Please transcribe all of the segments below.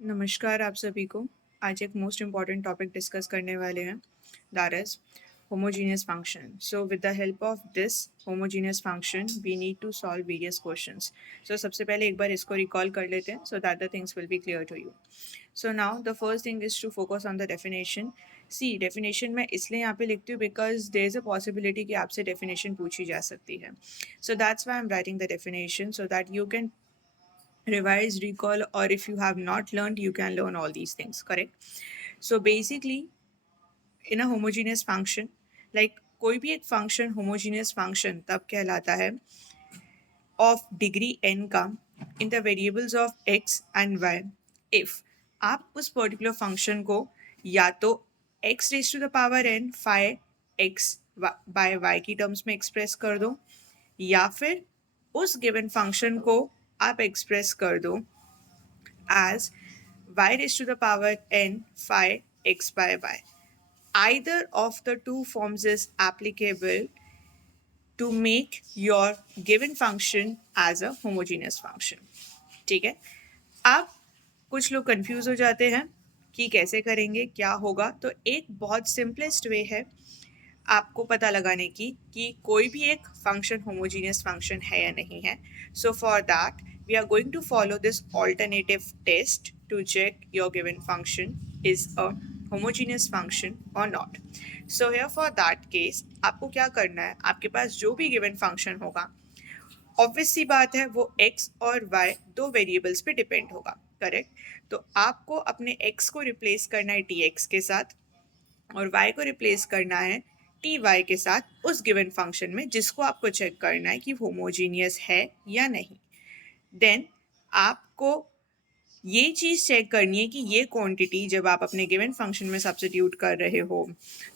नमस्कार आप सभी को। आज एक मोस्ट इम्पॉर्टेंट टॉपिक डिस्कस करने वाले हैं, that is homogeneous function. So with the help of this homogeneous function we need to solve various questions. So सबसे पहले एक बार इसको रिकॉल कर लेते हैं so that the things will be clear to you. So now the first thing is to focus on the definition. See definition मैं इसलिए यहाँ पे लिखती हूँ because there is a possibility कि आपसे डेफिनेशन पूछी जा सकती है. So that's why I am writing the definition so that you can revise, recall, or if you have not learned, you can learn all these things, correct? So basically, in a homogeneous function, like कोई भी एक function homogeneous function तब कहलाता है of degree n का in the variables of x and y if आप उस particular function को या तो x raise to the power n phi x by y की टर्म्स में एक्सप्रेस कर दो, या फिर उस गिवन फंक्शन को आप एक्सप्रेस कर दो as y raised to the power n phi x by y. Either of the two forms is applicable to make your given function as a homogeneous function. ठीक है. अब कुछ लोग कंफ्यूज हो जाते हैं कि कैसे करेंगे, क्या होगा. तो एक बहुत सिंपलेस्ट वे है आपको पता लगाने की कि कोई भी एक फंक्शन होमोजीनियस फंक्शन है या नहीं है. So for that we are going to follow this alternative test to check your given function is a homogeneous function or not. So here for that case आपको क्या करना है, आपके पास जो भी given function होगा ऑब्वियस सी बात है वो x और y दो वेरिएबल्स पे डिपेंड होगा, करेक्ट. तो आपको अपने x को रिप्लेस करना है tx के साथ और y को रिप्लेस करना है टी वाई के साथ उस गिवन फंक्शन में जिसको आपको चेक करना है कि होमोजीनियस है या नहीं. देन आपको ये चीज़ चेक करनी है कि ये क्वांटिटी जब आप अपने गिवन फंक्शन में सब्स्टिट्यूट कर रहे हो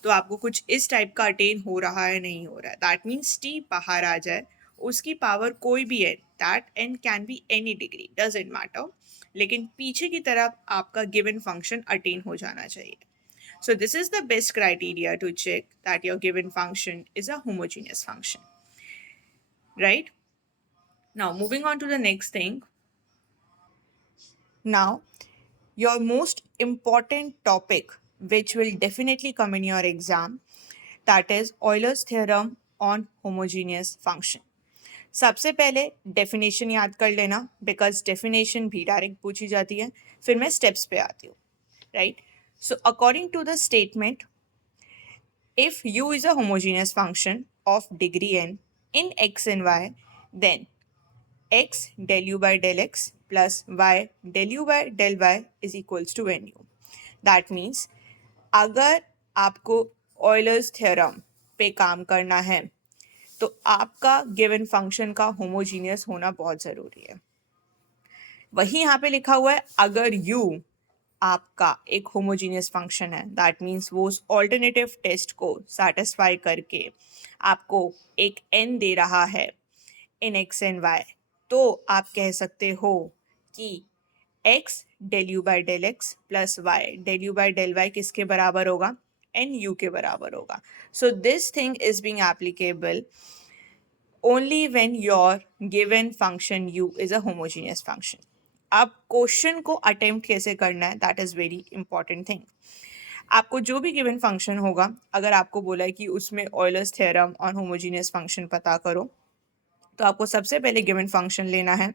तो आपको कुछ इस टाइप का अटेन हो रहा है, नहीं हो रहा है. दैट मीन्स टी बाहर आ जाए, उसकी पावर कोई भी है, that N can be any degree, doesn't matter, लेकिन पीछे की तरफ आपका गिवन फंक्शन अटेन हो जाना चाहिए. So this is the best criteria to check that your given function is a homogeneous function, right? Now moving on to the next thing. Now your most important topic which will definitely come in your exam, that is Euler's theorem on homogeneous function. सबसे पहले definition याद कर लेना because definition भी direct पूछी जाती है. फिर मैं स्टेप्स पे आती हूँ, right. So according to the statement, if u is a homogeneous function of degree n in x and y, then x del u by del x plus y del u by del y is equals to nu. That means अगर आपको Euler's theorem पे काम करना है तो आपका given function का homogeneous होना बहुत ज़रूरी है. वही यहाँ पे लिखा हुआ है अगर u आपका एक होमोजीनियस फंक्शन है, दैट मीन्स वो उस ऑल्टरनेटिव टेस्ट को सेटिस्फाई करके आपको एक n दे रहा है इन x एंड y, तो आप कह सकते हो कि x del u by del x plus y del u by del y किसके बराबर होगा, एन यू के बराबर होगा. So this thing is being applicable only when your given function u is a homogeneous function. अब question को attempt कैसे करना है, that is very important thing. आपको जो भी गिवन फंक्शन होगा, अगर आपको बोला है कि उसमें ऑयलर्स थ्योरम और होमोजीनियस फंक्शन पता करो, तो आपको सबसे पहले गिवन फंक्शन लेना है,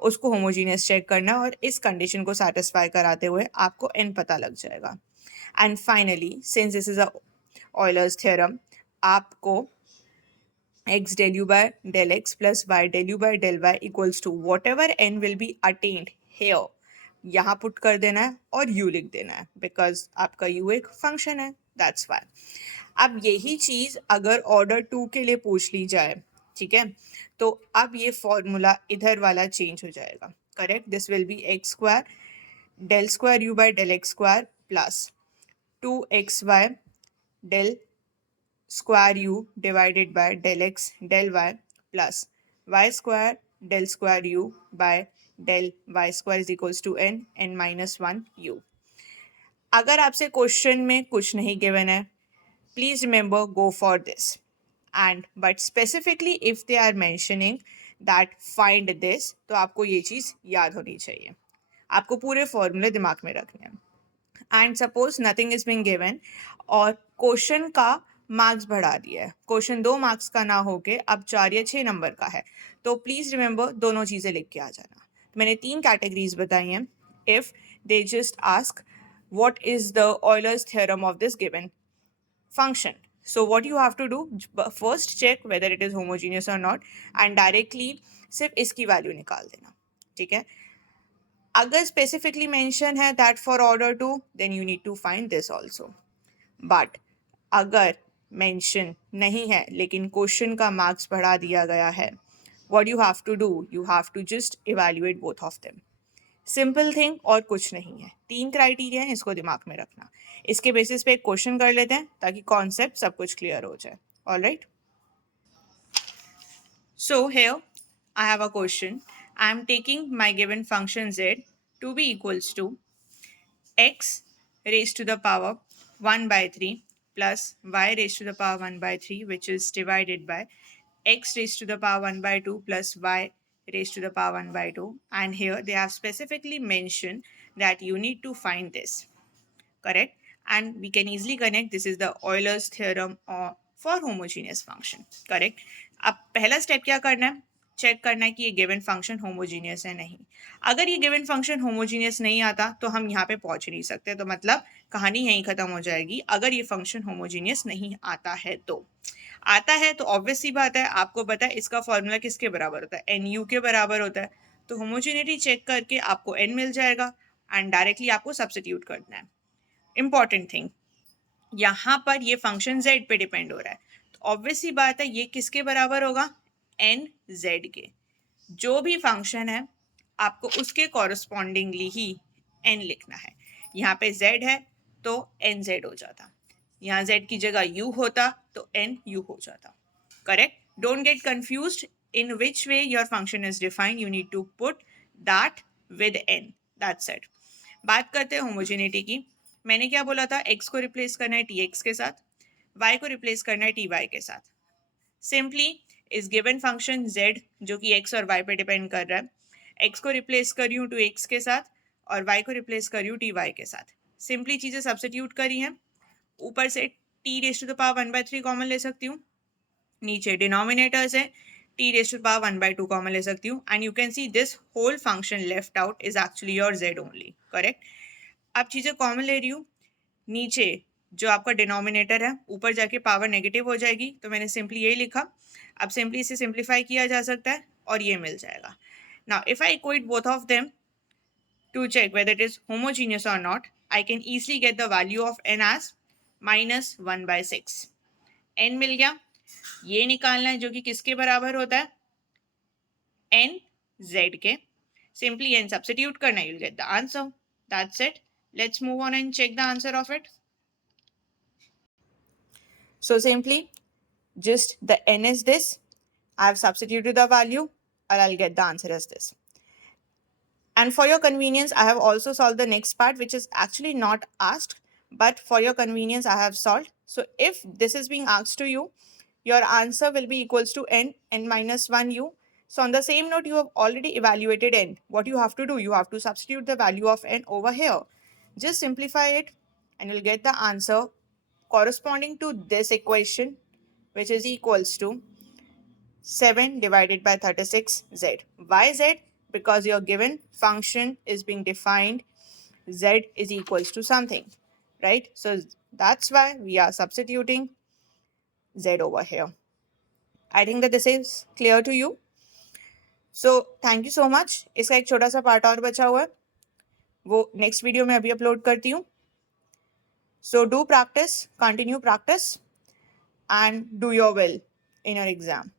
उसको होमोजीनियस चेक करना है और इस कंडीशन को सेटिस्फाई कराते हुए आपको n पता लग जाएगा. And finally since this is a Euler's theorem, आपको x del u by del x plus y del u by del y equals to whatever n will be attained here, यहाँ put कर देना है और u लिख देना है because आपका u एक फंक्शन है, दैट्स वाई. अब यही चीज़ अगर ऑर्डर 2 के लिए पूछ ली जाए, ठीक है, तो अब ये फॉर्मूला इधर वाला चेंज हो जाएगा, correct. This will be x square del square u by del x square plus 2xy del square u divided by del x del y plus y square del square u by del y square is equals to n minus 1 u. अगर आपसे question में कुछ नहीं given है, please remember go for this. And but specifically if they are mentioning that find this, तो आपको ये चीज़ याद होनी चाहिए. आपको पूरे फॉर्मूले दिमाग में रखने हैं. And suppose nothing is being given और क्वेश्चन का मार्क्स बढ़ा दिया है, क्वेश्चन 2 मार्क्स का ना होके अब 4 या 6 नंबर का है, तो प्लीज रिमेंबर दोनों चीजें लिख के आ जाना. मैंने 3 कैटेगरीज बताई हैं. If they just ask what is the Euler's theorem of this given function, so what you have to do, first check whether it is homogeneous or not and directly सिर्फ इसकी वैल्यू निकाल देना. ठीक है. अगर specifically mention है that for order 2 then you need to find this also. But अगर mention नहीं है लेकिन क्वेश्चन का मार्क्स बढ़ा दिया गया है, what you have to do, you have to just evaluate both of them. Simple thing और कुछ नहीं है. 3 क्राइटेरिया है, इसको दिमाग में रखना. इसके बेसिस पे एक क्वेश्चन कर लेते हैं ताकि कॉन्सेप्ट सब कुछ क्लियर हो जाए. Alright. So here I have a question. I am taking my given function z to be equals to x raised to the power 1 by 3 plus y raised to the power 1 by 3, which is divided by x raised to the power 1 by 2 plus y raised to the power 1 by 2. And here they have specifically mentioned that you need to find this. Correct? And we can easily connect this is the Euler's theorem for homogeneous function. Correct? अब पहला step क्या करना है, check करना है कि ये given function homogeneous है नहीं. अगर ये गिवन फंक्शन होमोजीनियस नहीं आता तो हम यहाँ पे पहुंच नहीं सकते, तो मतलब कहानी यहीं खत्म हो जाएगी. अगर ये फंक्शन होमोजीनियस नहीं आता है तो आता है तो ऑब्वियस सी बात है, आपको पता है इसका फॉर्मूला किसके बराबर होता है, एन यू के बराबर होता है. तो होमोजीनिटी चेक करके आपको एन मिल जाएगा एंड डायरेक्टली आपको सब्स्टिट्यूट करना है. इंपॉर्टेंट थिंग, यहाँ पर ये फंक्शन z पे डिपेंड हो रहा है, तो ऑब्वियस सी बात है ये किसके बराबर होगा, एन जेड के. जो भी फंक्शन है आपको उसके कॉरस्पॉन्डिंगली ही n लिखना है. यहाँ पे z है तो एन जेड हो जाता, यहाँ z की जगह u होता तो एन यू हो जाता. Correct. Don't get confused in which way your function is defined, you need to put that with n. That's it. बात करते हैं होमोजेनिटी की. मैंने क्या बोला था, x को रिप्लेस करना है tx के साथ, y को रिप्लेस करना है ty के साथ. सिंपली इस गिवन फंक्शन z जो कि x और y पे डिपेंड कर रहा है, x को रिप्लेस कर रही हूँ 2x के साथ और y को रिप्लेस कर रही हूँ ty के साथ. सिंपली चीज़ें सब्स्टिट्यूट करी हैं. ऊपर से t raise to the power 1 by 3 common ले सकती हूँ, नीचे डिनोमिनेटर से t raise to the power 1 by 2 common ले सकती हूँ. And you can see this whole function left out is actually your z only. Correct. अब चीज़ें कॉमन ले रही हूँ, नीचे जो आपका डिनोमिनेटर है ऊपर जाके पावर नेगेटिव हो जाएगी, तो मैंने सिंपली यही लिखा. अब सिंपली इसे सिंप्लीफाई किया जा सकता है और ये मिल जाएगा. Now if I equate both of them to check whether it is homogeneous और not, I can easily get the value of n as -1/6. n मिल गया. ये निकालना है जो कि किसके बराबर होता है, n z के. सिंपली n सब्स्टिट्यूट करना है, you'll get the answer. That's it. Let's move on and check the answer of it. So simply just the n is this, I have substituted the value and I'll get the answer as this. And for your convenience, I have also solved the next part, which is actually not asked, but for your convenience, I have solved. So if this is being asked to you, your answer will be equals to n -1 u. So on the same note, you have already evaluated n. What you have to do, you have to substitute the value of n over here. Just simplify it and you'll get the answer corresponding to this equation, which is equals to 7 divided by 36z. Why z? Because your given function is being defined, z is equals to something, right? So that's why we are substituting z over here. I think that this is clear to you. So thank you so much. इसका एक छोटा सा part और बचा हुआ है, वो next video में अभी अपलोड करती हूँ. So do practice, continue practice and do your well in your exam.